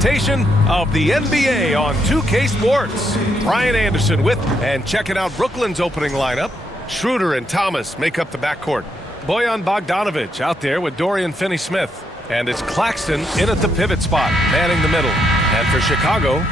presentation of the NBA on 2K Sports. Brian Anderson with, and checking out Brooklyn's opening lineup. Schroeder and Thomas make up the backcourt. Bojan Bogdanovic out there with Dorian Finney-Smith. And it's Claxton in at the pivot spot, manning the middle. And for Chicago,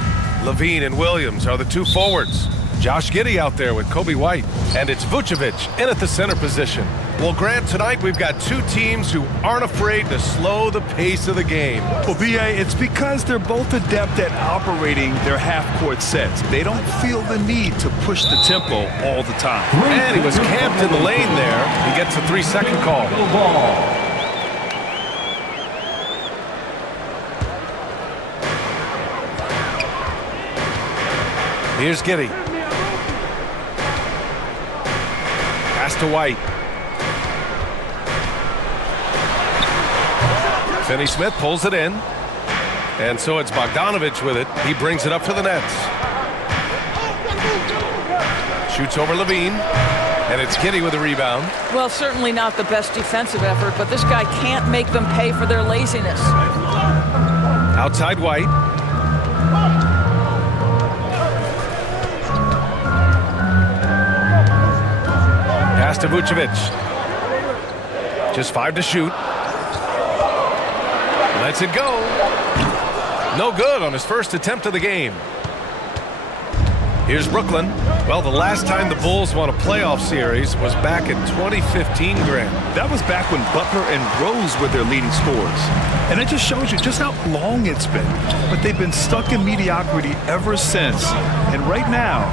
Levine and Williams are the two forwards. Josh Giddey out there with Kobe White. And it's Vucevic in at the center position. Well, Grant, tonight we've got two teams who aren't afraid to slow the pace of the game. Well, B.A., it's because they're both adept at operating their half-court sets. They don't feel the need to push the tempo all the time. And he was camped in the lane there. He gets a 3-second call. Here's Giddey. Pass to White. Finney-Smith pulls it in. And so it's Bogdanovic with it. He brings it up for the Nets. Shoots over Levine. And it's Giddey with a rebound. Well, certainly not the best defensive effort, but this guy can't make them pay for their laziness. Outside White. Pass to Vucevic. Just 5 to shoot. Lets it go. No good on his first attempt of the game. Here's Brooklyn. Well, the last time the Bulls won a playoff series was back in 2015, Grant. That was back when Butler and Rose were their leading scorers. And it just shows you just how long it's been. But they've been stuck in mediocrity ever since. And right now,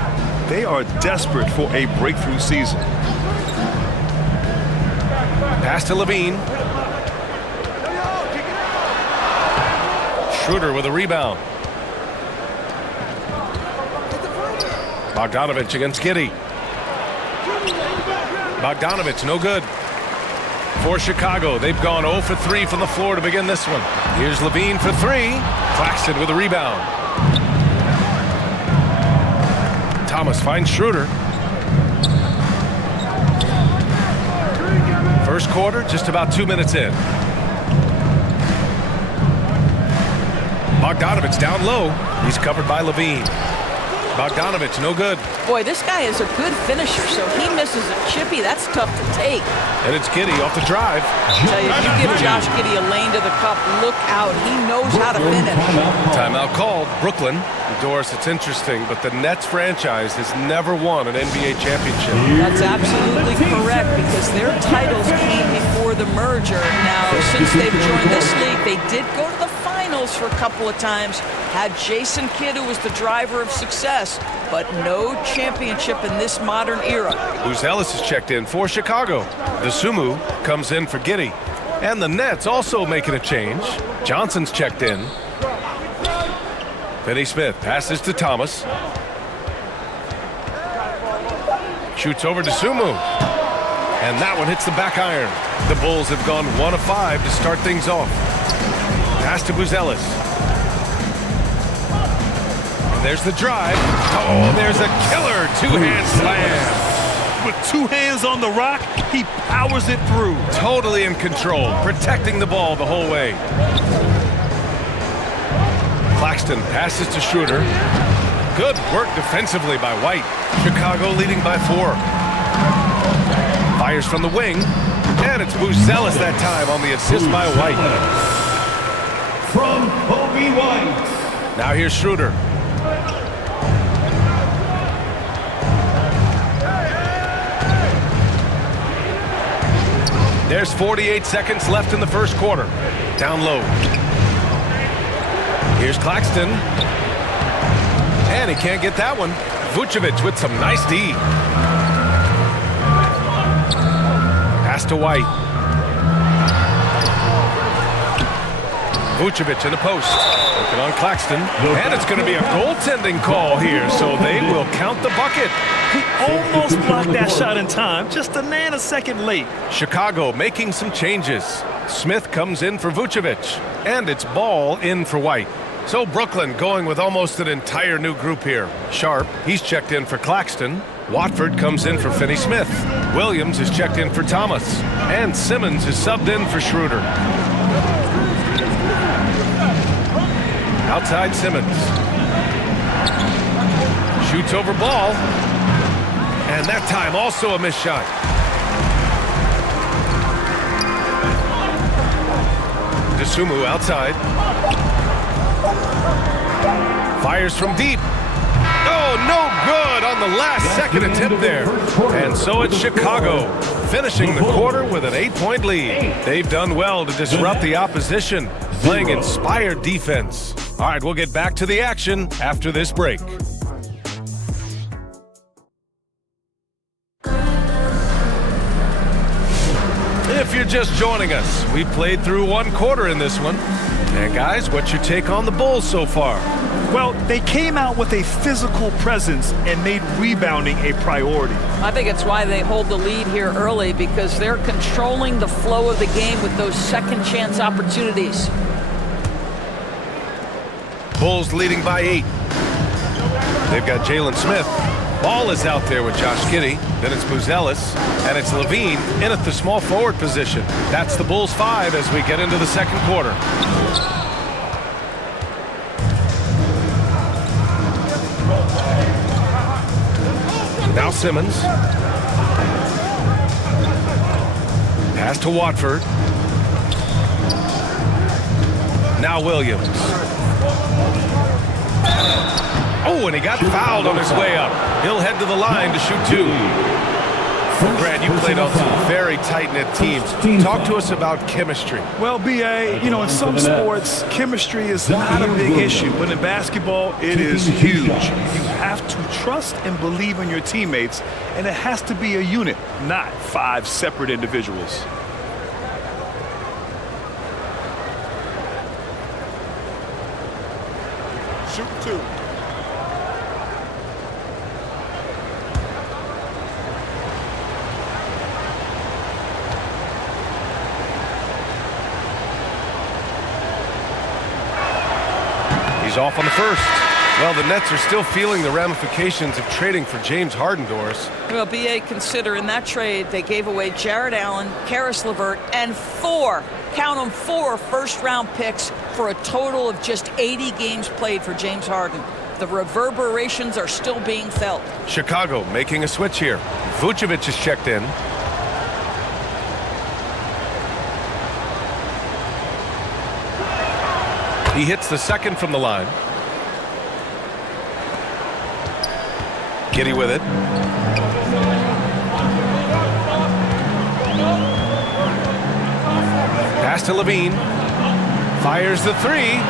they are desperate for a breakthrough season. Pass to Levine. Schroeder with a rebound. Bogdanovic against Giddey. Bogdanovic, no good. For Chicago, they've gone 0 for 3 from the floor to begin this one. Here's Levine for 3. Claxton with a rebound. Thomas finds Schroeder. First quarter, just about 2 minutes in. Bogdanovic down low. He's covered by Levine. Bogdanovic, no good. Boy, this guy is a good finisher, so he misses a chippy. That's tough to take. And it's Giddey off the drive. I tell you, if you give Josh Giddey a lane to the cup, look out. He knows how to finish. Timeout called. Brooklyn. Doris, it's interesting, but the Nets franchise has never won an NBA championship. That's absolutely correct, because their titles came before the merger. Now, since they've joined this league, they did go to the finals for a couple of times, had Jason Kidd, who was the driver of success, but no championship in this modern era. Booz Ellis is checked in for Chicago. Dosunmu comes in for Giddey. And the Nets also making a change. Johnson's checked in. Finney-Smith passes to Thomas. Shoots over to Dosunmu. And that one hits the back iron. The Bulls have gone 1 of 5 to start things off. Pass to Booz Ellis. And there's the drive. Oh, there's a killer two-hand slam. With 2 hands on the rock, he powers it through. Totally in control, protecting the ball the whole way. Claxton passes to Schroeder. Good work defensively by White. Chicago leading by 4. Fires from the wing. And it's Booz Ellis that time on the assist by White. From Kobe White. Now here's Schroeder. There's 48 seconds left in the first quarter. Down low. Here's Claxton. And he can't get that one. Vucevic with some nice D. Pass to White. Vucevic in the post. Looking on Claxton. And it's going to be a goaltending call here, so they will count the bucket. He almost blocked that shot in time, just a nanosecond late. Chicago making some changes. Smith comes in for Vucevic. And it's Ball in for White. So Brooklyn going with almost an entire new group here. Sharp, he's checked in for Claxton. Watford comes in for Finney-Smith. Williams is checked in for Thomas. And Simmons is subbed in for Schroeder. Outside Simmons. Shoots over ball. And that time also a missed shot. Dosunmu outside. Fires from deep. Oh, no good on the last second attempt there. And so it's Chicago finishing the quarter with an 8-point lead. They've done well to disrupt the opposition, playing inspired defense. All right, we'll get back to the action after this break. If you're just joining us, we played through one quarter in this one. And guys, what's your take on the Bulls so far? Well, they came out with a physical presence and made rebounding a priority. I think it's why they hold the lead here early, because they're controlling the flow of the game with those second chance opportunities. Bulls leading by 8. They've got Jalen Smith. Ball is out there with Josh Giddey. Then it's Buzelis. And it's Levine in at the small forward position. That's the Bulls 5 as we get into the second quarter. Now Simmons. Pass to Watford. Now Williams. Oh, and he got fouled on his way up. He'll head to the line to shoot 2. Grant, you played on some very tight-knit teams. Talk to us about chemistry. Well, B.A., you know, in some sports, chemistry is not a big issue. But in basketball, it is huge. You have to trust and believe in your teammates, and it has to be a unit, not 5 separate individuals. Shoot 2. He's off on the first. Well, the Nets are still feeling the ramifications of trading for James Harden, Doris. Well, B.A., consider in that trade they gave away Jared Allen, Karis LeVert, and 4, count them, 4 first-round picks for a total of just 80 games played for James Harden. The reverberations are still being felt. Chicago making a switch here. Vucevic is checked in. He hits the second from the line. Giddey with it. Pass to Levine. Fires the 3.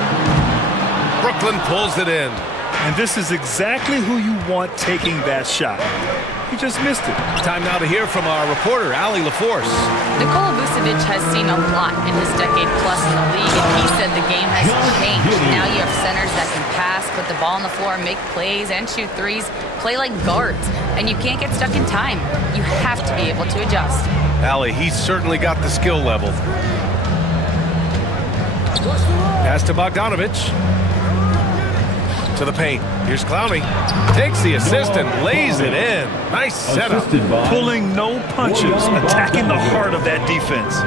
Brooklyn pulls it in. And this is exactly who you want taking that shot. He just missed it. Time now to hear from our reporter, Allie LaForce. Nikola Vucevic has seen a lot in his decade plus in the league, and he said the game has changed. Now you have centers that can pass, put the ball on the floor, make plays, and shoot threes, play like guards. And you can't get stuck in time. You have to be able to adjust. Allie, he's certainly got the skill level. Pass to Bogdanovich. To the paint. Here's Clowney. Takes the assist and lays it in. Nice setup. Pulling no punches, attacking the heart of that defense.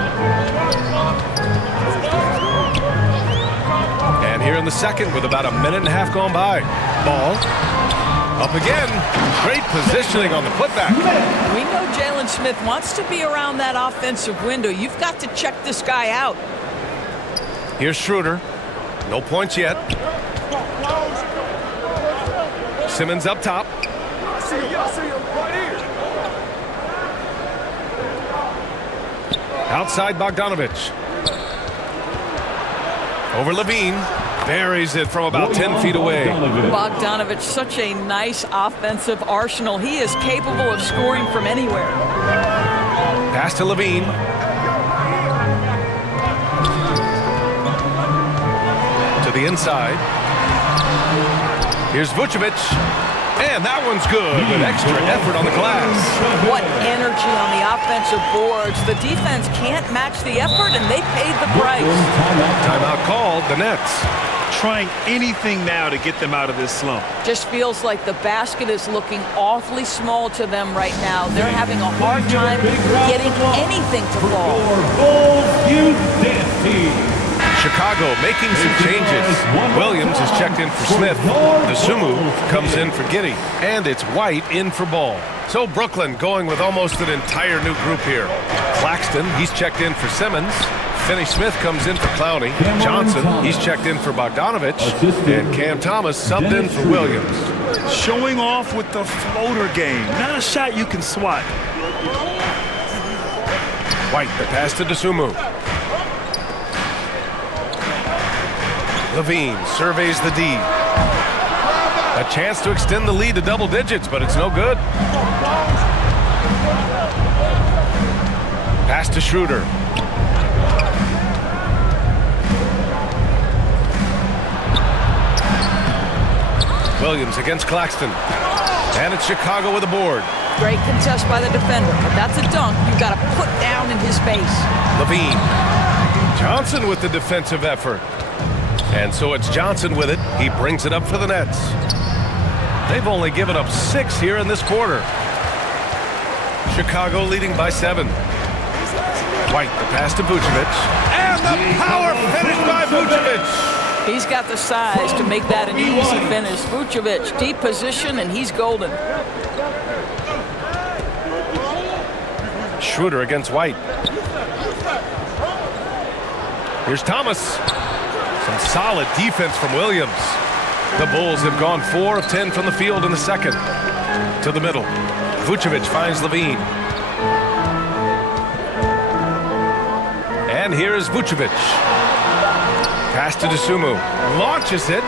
And here in the second with about a minute and a half gone by. Ball. Up again. Great positioning on the putback. We know Jalen Smith wants to be around that offensive window. You've got to check this guy out. Here's Schroeder. No points yet. Simmons up top. Outside Bogdanovich. Over Levine. Buries it from about 10 feet away. Bogdanovich, such a nice offensive arsenal. He is capable of scoring from anywhere. Pass to Levine. To the inside. Here's Vucevic. And that one's good with extra effort on the glass. What energy on the offensive boards. The defense can't match the effort, and they paid the price. Timeout called, the Nets. Trying anything now to get them out of this slump. Just feels like the basket is looking awfully small to them right now. They're having a hard time getting anything to fall. Chicago making some changes. Williams is checked in for Smith. Dosunmu comes in for Giddey. And it's White in for Ball. So Brooklyn going with almost an entire new group here. Claxton, he's checked in for Simmons. Finney-Smith comes in for Clowney. Johnson, he's checked in for Bogdanovich. And Cam Thomas subbed in for Williams. Showing off with the floater game. Not a shot you can swat. White, the pass to Dosunmu. Levine surveys the D. A chance to extend the lead to double digits, but it's no good. Pass to Schroeder. Williams against Claxton. And it's Chicago with a board. Great contest by the defender, but that's a dunk you've got to put down in his face. Levine. Johnson with the defensive effort. And so it's Johnson with it. He brings it up for the Nets. They've only given up 6 here in this quarter. Chicago leading by 7. White, the pass to Vucevic. And the power finish by Vucevic. He's got the size to make that an easy finish. Vucevic, deep position, and he's golden. Schroeder against White. Here's Thomas. Some solid defense from Williams. The Bulls have gone 4 of 10 from the field in the second. To the middle. Vucevic finds Levine. And here is Vucevic. Pass to Dosunmu. Launches it.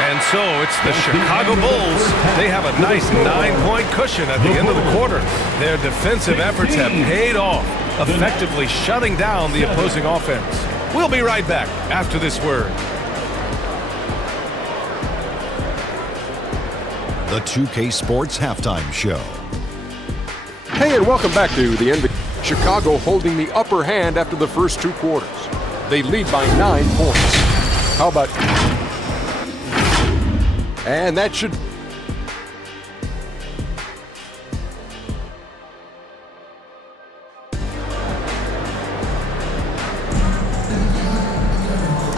And so it's the Chicago Bulls. They have a nice 9-point cushion at the end of the quarter. Their defensive efforts have paid off, effectively shutting down the opposing offense. We'll be right back after this word. The 2K Sports Halftime Show. Hey, and welcome back to the NBA. Chicago holding the upper hand after the first 2 quarters. They lead by 9 points. How about... And that should...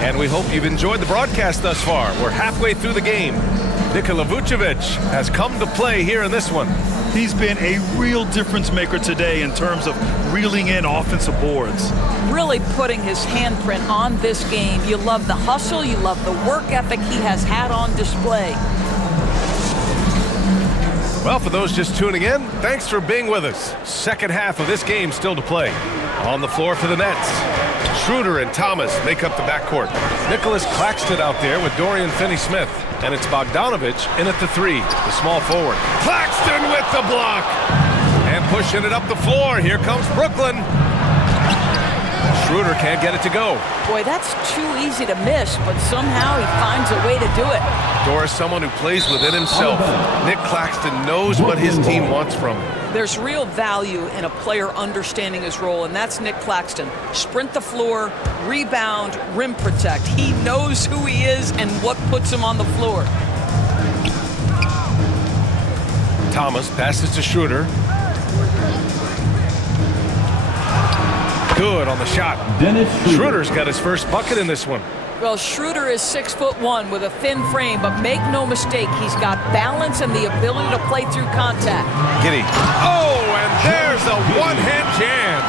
And we hope you've enjoyed the broadcast thus far. We're halfway through the game. Nikola Vucevic has come to play here in this one. He's been a real difference maker today in terms of reeling in offensive boards. Really putting his handprint on this game. You love the hustle, you love the work ethic he has had on display. Well, for those just tuning in, thanks for being with us. Second half of this game still to play. On the floor for the Nets, Schroeder and Thomas make up the backcourt. Nicholas Claxton out there with Dorian Finney-Smith. And it's Bogdanovich in at the 3, the small forward. Claxton with the block. And pushing it up the floor. Here comes Brooklyn. Schroeder can't get it to go. Boy, that's too easy to miss, but somehow he finds a way to do it. Doris, someone who plays within himself. Nick Claxton knows what his team wants from him. There's real value in a player understanding his role, and that's Nick Claxton. Sprint the floor, rebound, rim protect. He knows who he is and what puts him on the floor. Thomas passes to Schroeder. Good on the shot. Schroeder's got his first bucket in this one. Well, Schroeder is 6'1" with a thin frame, but make no mistake, he's got balance and the ability to play through contact. Giddey. Oh, and there's a one-hand jam.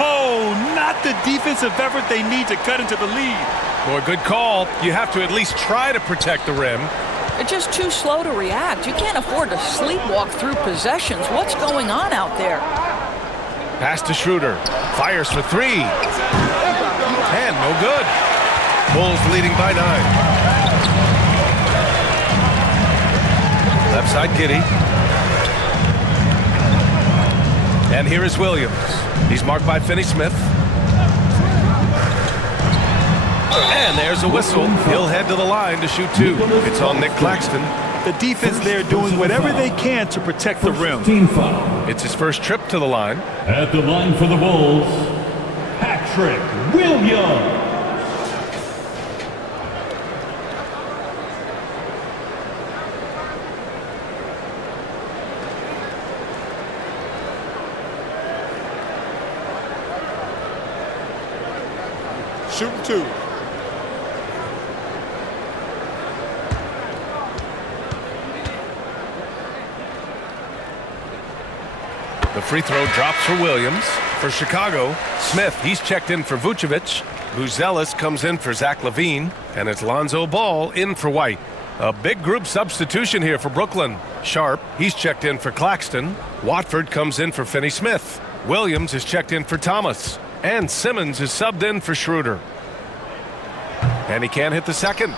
Oh, not the defensive effort they need to cut into the lead. Boy, good call. You have to at least try to protect the rim. They're just too slow to react. You can't afford to sleepwalk through possessions. What's going on out there? Pass to Schroeder. Fires for 3. And no good. Bulls leading by 9. Left side, Giddey. And here is Williams. He's marked by Finney-Smith. And there's a whistle. He'll head to the line to shoot 2. It's on Nick Claxton. The defense there doing whatever they can to protect the rim. It's his first trip to the line. At the line for the Bulls, Patrick Williams. shooting two. The free throw drops for Williams. For Chicago, Smith, he's checked in for Vucevic. Buzelis comes in for Zach LaVine. And it's Lonzo Ball in for White. A big group substitution here for Brooklyn. Sharp, he's checked in for Claxton. Watford comes in for Finney-Smith. Williams is checked in for Thomas. And Simmons is subbed in for Schroeder. And he can't hit the second.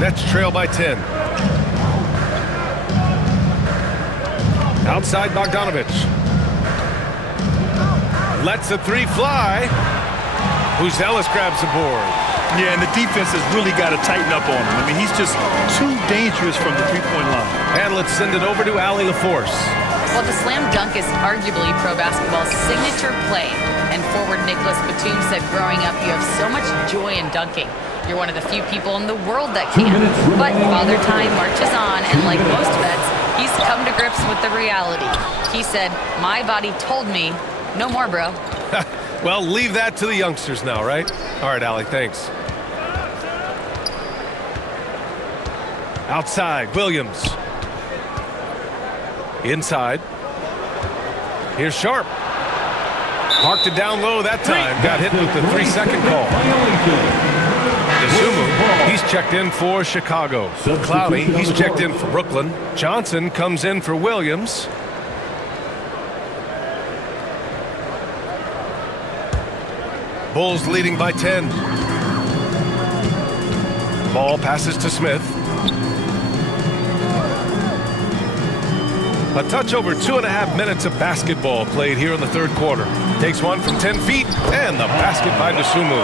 Nets trail by 10. Outside Bogdanovich. Lets the three fly. Buzelis grabs the board. Yeah, and the defense has really got to tighten up on him. I mean, he's just too dangerous from the three-point line. And let's send it over to Allie LaForce. Well, the slam dunk is arguably pro basketball's signature play. And forward Nicholas Batum said growing up, you have so much joy in dunking. You're one of the few people in the world that can. But Father Time marches on, and like most vets, he's come to grips with the reality. He said, my body told me, no more, bro. Well, leave that to the youngsters now, right? All right, Allie, thanks. Outside, Williams. Inside. Here's Sharp. Parked it down low that time. Got hit with the 3-second call. Dosunmu, he's checked in for Chicago. Clowney, he's checked in for Brooklyn. Johnson comes in for Williams. Bulls leading by 10. Ball passes to Smith. A touch over 2.5 minutes of basketball played here in the third quarter. Takes one from 10 feet, and the basket by Dosunmu.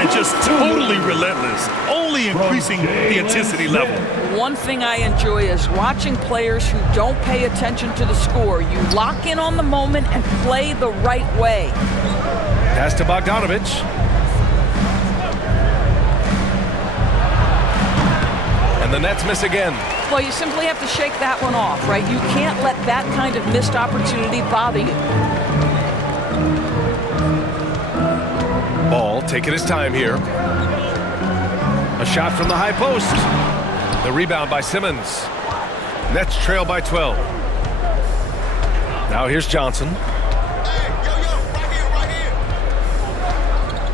And just totally relentless, only increasing the intensity level. One thing I enjoy is watching players who don't pay attention to the score. You lock in on the moment and play the right way. Pass to Bogdanovich. And the Nets miss again. Well, you simply have to shake that one off, right? You can't let that kind of missed opportunity bother you. Ball taking his time here. A shot from the high post. The rebound by Simmons. Nets trail by 12. Now here's Johnson.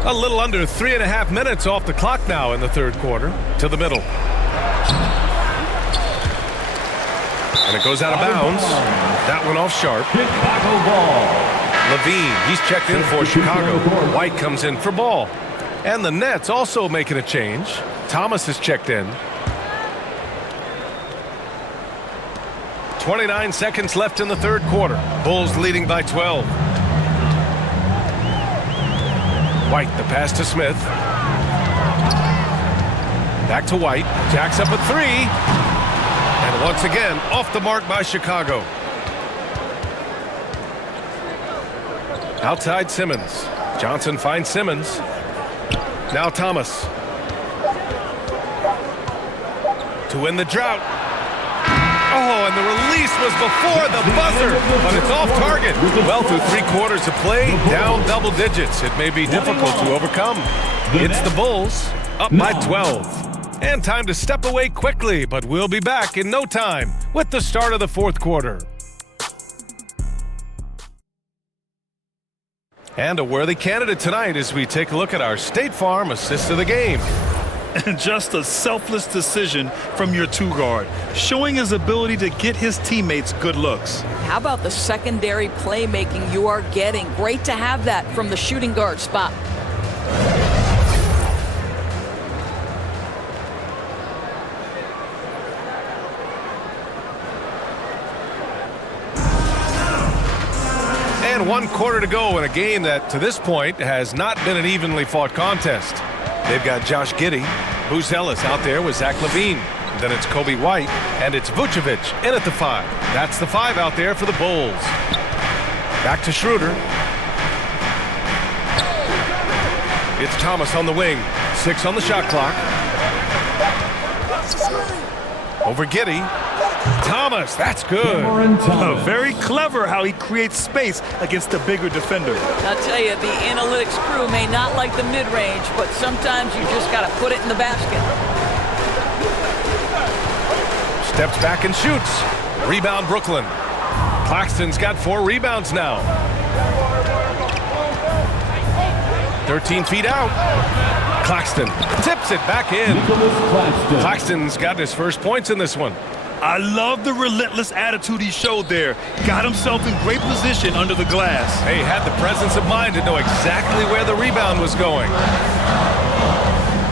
A little under 3.5 minutes off the clock now in the third quarter. To the middle. And it goes out of bounds. That one off Sharp. Chicago ball. LaVine, he's checked in for Chicago. White comes in for Ball. And the Nets also making a change. Thomas is checked in. 29 seconds left in the third quarter. Bulls leading by 12. White, the pass to Smith. Back to White. Jacks up a three. And once again, off the mark by Chicago. Outside Simmons. Johnson finds Simmons. Now Thomas. To win the drought. Oh, and the release was before the buzzer, but it's off target. Well, through 3 quarters of play, down double digits. It may be difficult to overcome. It's the Bulls, up by 12. And time to step away quickly, but we'll be back in no time with the start of the fourth quarter. And a worthy candidate tonight as we take a look at our State Farm assist of the game. And just a selfless decision from your two-guard, showing his ability to get his teammates good looks. How about the secondary playmaking you are getting? Great to have that from the shooting guard spot. And 1 quarter to go in a game that, to this point, has not been an evenly fought contest. They've got Josh Giddey, Buzelis out there with Zach LaVine. Then it's Kobe White, and it's Vucevic in at the 5. That's the 5 out there for the Bulls. Back to Schroeder. It's Thomas on the wing. 6 on the shot clock. Over Giddey. Thomas, that's good. Cameron Thomas. Very clever how he creates space against the bigger defender. I'll tell you, the analytics crew may not like the mid-range, but sometimes you just got to put it in the basket. Steps back and shoots. Rebound, Brooklyn. Claxton's got 4 rebounds now. 13 feet out. Claxton tips it back in. Nicholas Claxton. Claxton's got his first points in this one. I love the relentless attitude he showed there. Got himself in great position under the glass. He had the presence of mind to know exactly where the rebound was going.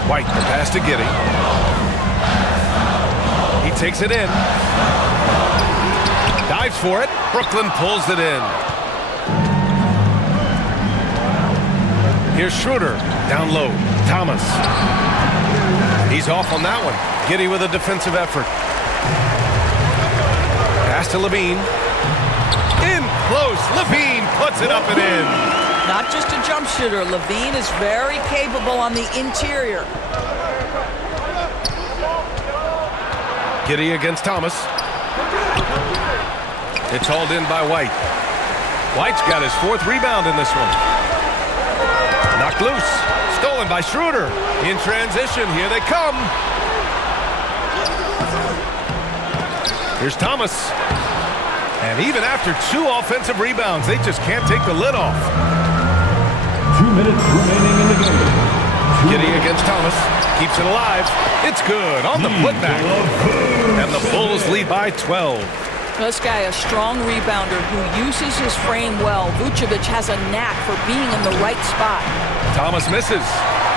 White, the pass to Giddey. He takes it in. Dives for it. Brooklyn pulls it in. Here's Schroeder. Down low. Thomas. He's off on that one. Giddey with a defensive effort. Pass to Levine. In close. Levine puts it up and in. Not just a jump shooter. Levine is very capable on the interior. Giddey against Thomas. It's hauled in by White. White's got his 4th rebound in this one. Knocked loose. Stolen by Schroeder. In transition. Here they come. Here's Thomas. And even after 2 offensive rebounds, they just can't take the lid off. 2 minutes remaining in the game. Giddey against Thomas. Keeps it alive. It's good on the putback. And the Bulls lead by 12. This guy, a strong rebounder who uses his frame well. Vucevic has a knack for being in the right spot. Thomas misses.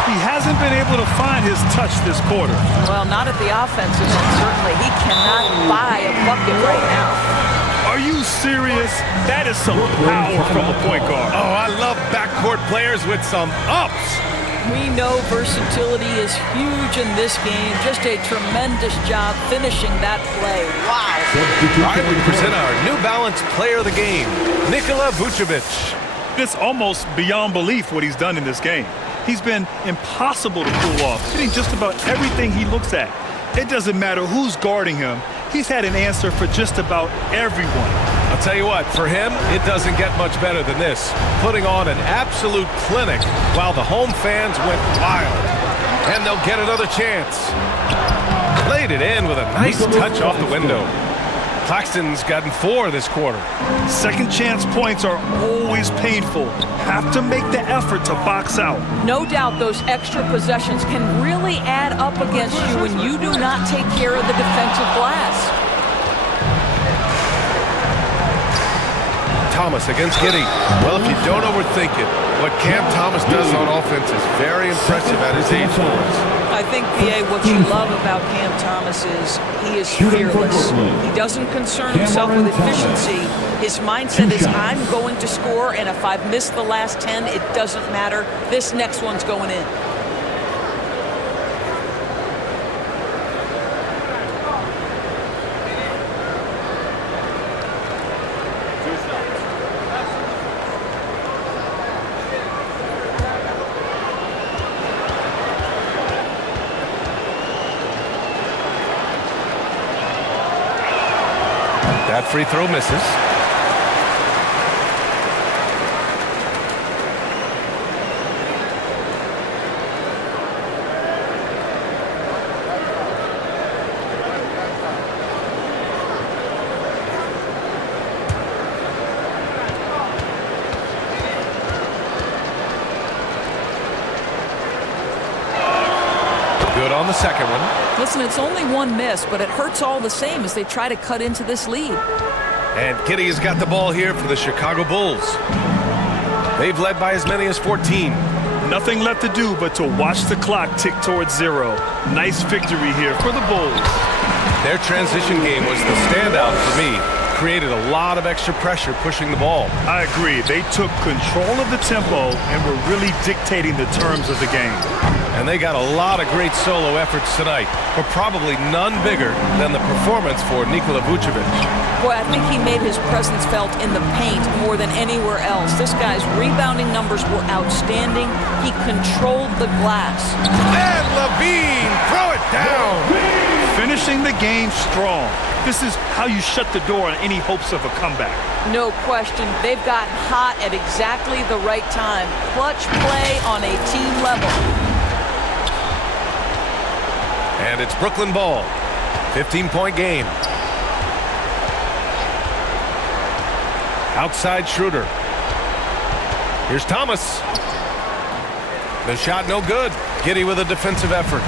He hasn't been able to find his touch this quarter. Well, not at the offensive end, certainly. He cannot buy a bucket right now. Are you serious? That is some power from a point guard. Oh, I love backcourt players with some ups. We know versatility is huge in this game. Just a tremendous job finishing that play. Wow. All right, we present our New Balance Player of the Game, Nikola Vucevic. It's almost beyond belief what he's done in this game. He's been impossible to pull off, hitting just about everything he looks at. It doesn't matter who's guarding him. He's had an answer for just about everyone. I'll tell you what, for him, it doesn't get much better than this. Putting on an absolute clinic while the home fans went wild. And they'll get another chance. Laid it in with a nice touch off the window. Claxton's gotten 4 this quarter. Second chance points are always painful. Have to make the effort to box out. No doubt those extra possessions can really add up against you when you do not take care of the defensive glass. Thomas against Giddey. Well, if you don't overthink it, what Cam Thomas does on offense is very impressive at his age for us. I think, P.A., what you love about Cam Thomas is he is fearless. He doesn't concern himself with efficiency. His mindset is, I'm going to score, and if I've missed the last 10, it doesn't matter. This next one's going in. That free throw misses. Good on the second one. Listen, it's only one miss, but it hurts all the same as they try to cut into this lead. And Giddey has got the ball here for the Chicago Bulls. They've led by as many as 14. Nothing left to do but to watch the clock tick towards 0. Nice victory here for the Bulls. Their transition game was the standout for me. Created a lot of extra pressure pushing the ball. I agree. They took control of the tempo and were really dictating the terms of the game. And they got a lot of great solo efforts tonight, but probably none bigger than the performance for Nikola Vucevic. Boy, I think he made his presence felt in the paint more than anywhere else. This guy's rebounding numbers were outstanding. He controlled the glass. And Levine, throw it down. finishing the game strong. This is how you shut the door on any hopes of a comeback. No question. They've gotten hot at exactly the right time. Clutch play on a team level. And it's Brooklyn ball. 15-point game. Outside Schroeder. Here's Thomas. The shot no good. Giddey with a defensive effort.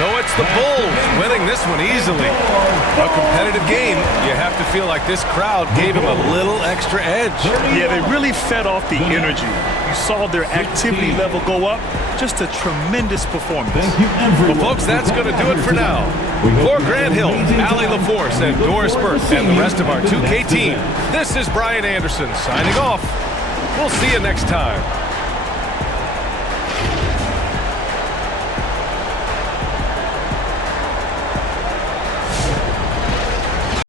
So it's the Bulls winning this one easily. A competitive game. You have to feel like this crowd gave him a little extra edge. Yeah, they really fed off the energy. You saw their activity level go up. Just a tremendous performance. Well, folks, that's going to do it for now. For Grant Hill, Allie LaForce, and Doris Burke, and the rest of our 2K team, this is Brian Anderson signing off. We'll see you next time.